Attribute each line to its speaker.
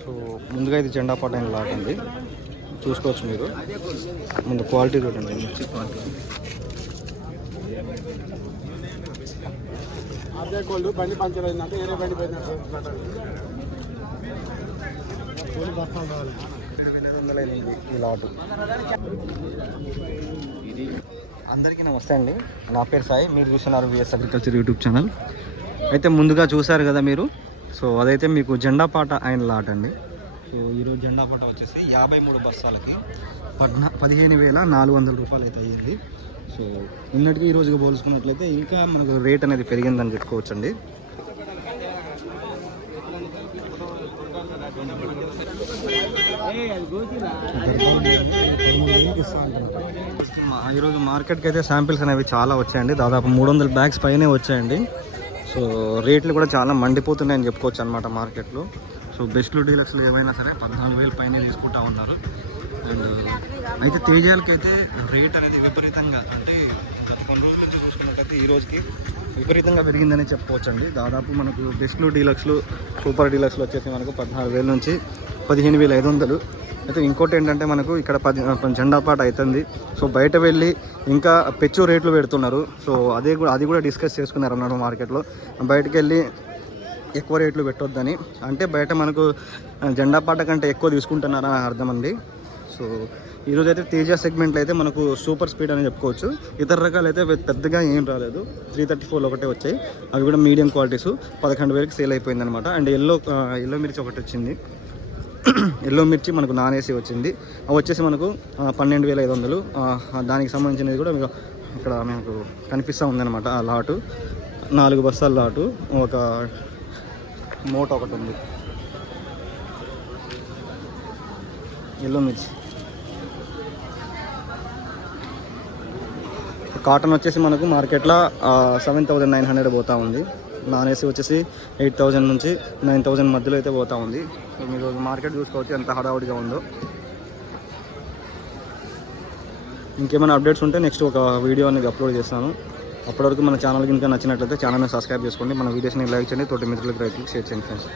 Speaker 1: So ముందుగా ఇది జెండా పాట లాట్ అండి చూసుకోవచ్చు మీరు. ముందు క్వాలిటీ చూడండి. మిర్చి క్వాలిటీ. అందరికీ నమస్తే అండి. నా పేరు సాయి. మీరు చూస్తున్నారు విఎస్ అగ్రికల్చర్ యూట్యూబ్ ఛానల్. అయితే ముందుగా చూసారు కదా మీరు? సో అదైతే మీకు జెండా పాట ఆయన లాట్ అండి. సో ఈరోజు జెండా పాట వచ్చేసి యాభై మూడు బస్తాలకి పద్నా పదిహేను వేల నాలుగు వందల రూపాయలు అయితే అయ్యింది. సో నిన్నటికి ఈ రోజుగా పోల్చుకున్నట్లయితే ఇంకా మనకు రేట్ అనేది పెరిగిందని చెప్పుకోవచ్చండి. మా- ఈరోజు మార్కెట్కి అయితే శాంపిల్స్ అనేవి చాలా వచ్చాయండి. దాదాపు మూడు వందల బ్యాగ్స్ పైనే వచ్చాయండి. సో రేట్లు కూడా చాలా మండిపోతున్నాయని చెప్పుకోవచ్చు అనమాట మార్కెట్లో. సో బెస్ట్లు డీలక్స్లు ఏవైనా సరే పద్నాలుగు వేలు పైనే తీసుకుంటా ఉన్నారు. అండ్ అయితే తేజాలకి అయితే రేట్ అనేది విపరీతంగా అంటే గత కొన్ని రోజుల నుంచి చూసుకున్నట్లయితే ఈ రోజుకి విపరీతంగా పెరిగిందని చెప్పుకోవచ్చండి. దాదాపు మనకు బెస్ట్లు డీలక్స్లు సూపర్ డీలక్స్లు వచ్చేసి మనకు పద్నాలుగు వేల నుంచి పదిహేను వేల ఐదు వందలు అయితే ఇంకోటి ఏంటంటే మనకు ఇక్కడ పది జెండా పాట అవుతుంది. సో బయట వెళ్ళి ఇంకా పెచ్చు రేట్లు పెడుతున్నారు. సో అదే కూడా అది కూడా డిస్కస్ చేసుకున్నారు అన్నాడు మార్కెట్లో. బయటకు వెళ్ళి ఎక్కువ రేట్లు పెట్టొద్దని. అంటే బయట మనకు జెండా పాట కంటే ఎక్కువ తీసుకుంటున్నారని అర్థం అండి సో ఈరోజు అయితే తేజ సెగ్మెంట్లో అయితే మనకు సూపర్ స్పీడ్ అని చెప్పుకోవచ్చు. ఇతర రకాలు అయితే పెద్దగా ఏం రాలేదు. త్రీ థర్టీ ఫోర్లో ఒకటే వచ్చాయి. అవి కూడా మీడియం క్వాలిటీస్ పదకొండు వేలకు సేల్ అయిపోయింది అనమాట అండ్ ఎల్లో ఎల్లో మిర్చి ఒకటి వచ్చింది. ఎల్లో మిర్చి మనకు నాన్ ఏసీ వచ్చింది. అవి వచ్చేసి మనకు పన్నెండు వేల ఐదు వందలు. దానికి సంబంధించినది కూడా మీకు ఇక్కడ మనకు కనిపిస్తూ ఉందన్నమాట. ఆ లాటు నాలుగు బస్తాల లాటు ఒక మూట ఒకటి ఉంది. ఎల్లో మిర్చి. కాటన్ వచ్చేసి మనకు మార్కెట్లో సెవెన్ థౌజండ్ నైన్ హండ్రెడ్ పోతా ఉంది. నాన్ ఏసీ వచ్చేసి ఎయిట్ థౌజండ్ నుంచి నైన్ థౌజండ్ మధ్యలో అయితే పోతా ఉంది. సో మీరు మార్కెట్ చూసుకోవచ్చు ఎంత హడావుడిగా ఉందో. ఇంకేమైనా అప్డేట్స్ ఉంటే నెక్స్ట్ ఒక వీడియో అనేది అప్లోడ్ చేస్తాను. అప్పటివరకు మన ఛానల్ ఇంకా నచ్చినట్లయితే ఛానల్ని సబ్స్క్రైబ్ చేసుకోండి. మన వీడియోస్ని లైక్ చేయండి. తోటి మిత్రులకు రైతులకు షేర్ చేయండి ఫ్రెండ్స్